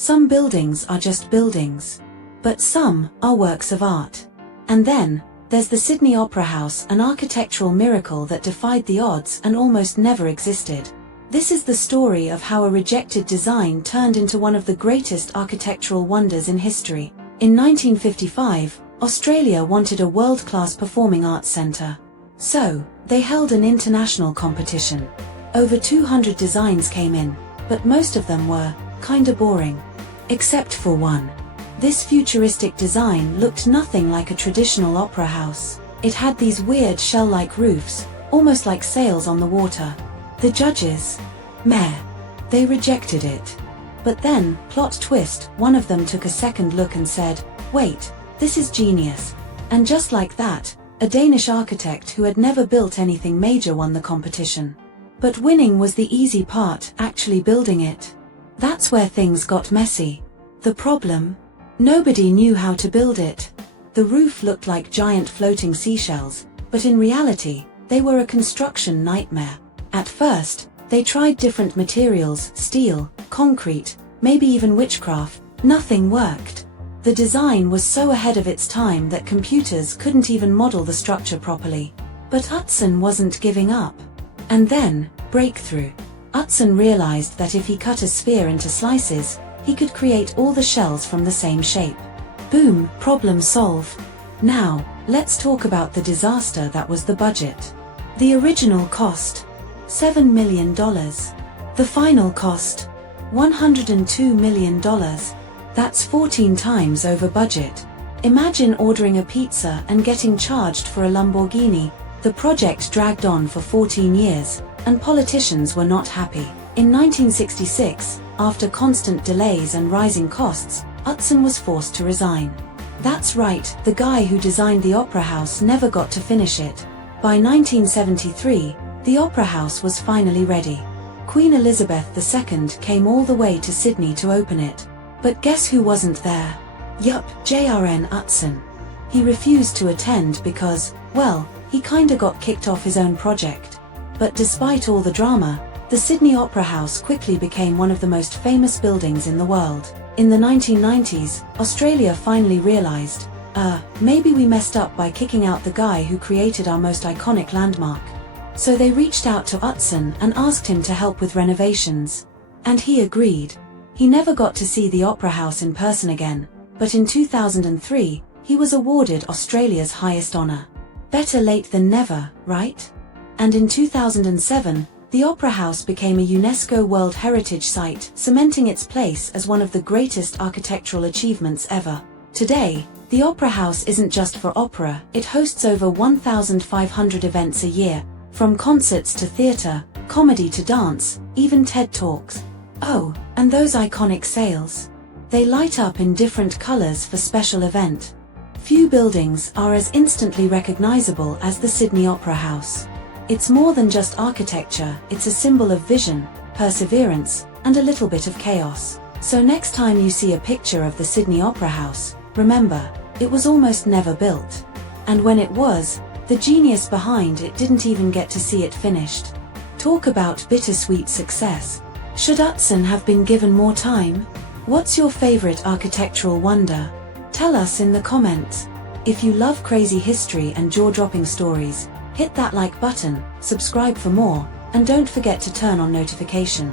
Some buildings are just buildings. But some are works of art. And then, there's the Sydney Opera House, an architectural miracle that defied the odds and almost never existed. This is the story of how a rejected design turned into one of the greatest architectural wonders in history. In 1955, Australia wanted a world-class performing arts centre. So, they held an international competition. Over 200 designs came in, but most of them were kinda boring. Except for one. This futuristic design looked nothing like a traditional opera house. It had these weird shell-like roofs, almost like sails on the water. The judges? Meh. They rejected it. But then, plot twist, one of them took a second look and said, "Wait, this is genius." And just like that, a Danish architect who had never built anything major won the competition. But winning was the easy part, actually building it. That's where things got messy. The problem? Nobody knew how to build it. The roof looked like giant floating seashells, but in reality, they were a construction nightmare. At first, they tried different materials, steel, concrete, maybe even witchcraft. Nothing worked. The design was so ahead of its time that computers couldn't even model the structure properly. But Utzon wasn't giving up. And then, breakthrough. Utzon realized that if he cut a sphere into slices, he could create all the shells from the same shape. Boom, problem solved. Now, let's talk about the disaster that was the budget. The original cost, $7 million. The final cost, $102 million. That's 14 times over budget. Imagine ordering a pizza and getting charged for a Lamborghini. The project dragged on for 14 years, and politicians were not happy. In 1966, after constant delays and rising costs, Utzon was forced to resign. That's right, the guy who designed the opera house never got to finish it. By 1973, the opera house was finally ready. Queen Elizabeth II came all the way to Sydney to open it. But guess who wasn't there? Yup, Jørn Utzon. He refused to attend because, well, he kinda got kicked off his own project. But despite all the drama, the Sydney Opera House quickly became one of the most famous buildings in the world. In the 1990s, Australia finally realized, maybe we messed up by kicking out the guy who created our most iconic landmark. So they reached out to Utzon and asked him to help with renovations. And he agreed. He never got to see the Opera House in person again, but in 2003, he was awarded Australia's highest honour. Better late than never, right? And in 2007, the Opera House became a UNESCO World Heritage Site, cementing its place as one of the greatest architectural achievements ever. Today, the Opera House isn't just for opera, it hosts over 1,500 events a year, from concerts to theatre, comedy to dance, even TED Talks. Oh, and those iconic sails. They light up in different colors for special event. Few buildings are as instantly recognizable as the Sydney Opera House. It's more than just architecture, it's a symbol of vision, perseverance, and a little bit of chaos. So next time you see a picture of the Sydney Opera House, remember, it was almost never built. And when it was, the genius behind it didn't even get to see it finished. Talk about bittersweet success. Should Utzon have been given more time? What's your favorite architectural wonder? Tell us in the comments. If you love crazy history and jaw-dropping stories, hit that like button, subscribe for more, and don't forget to turn on notification.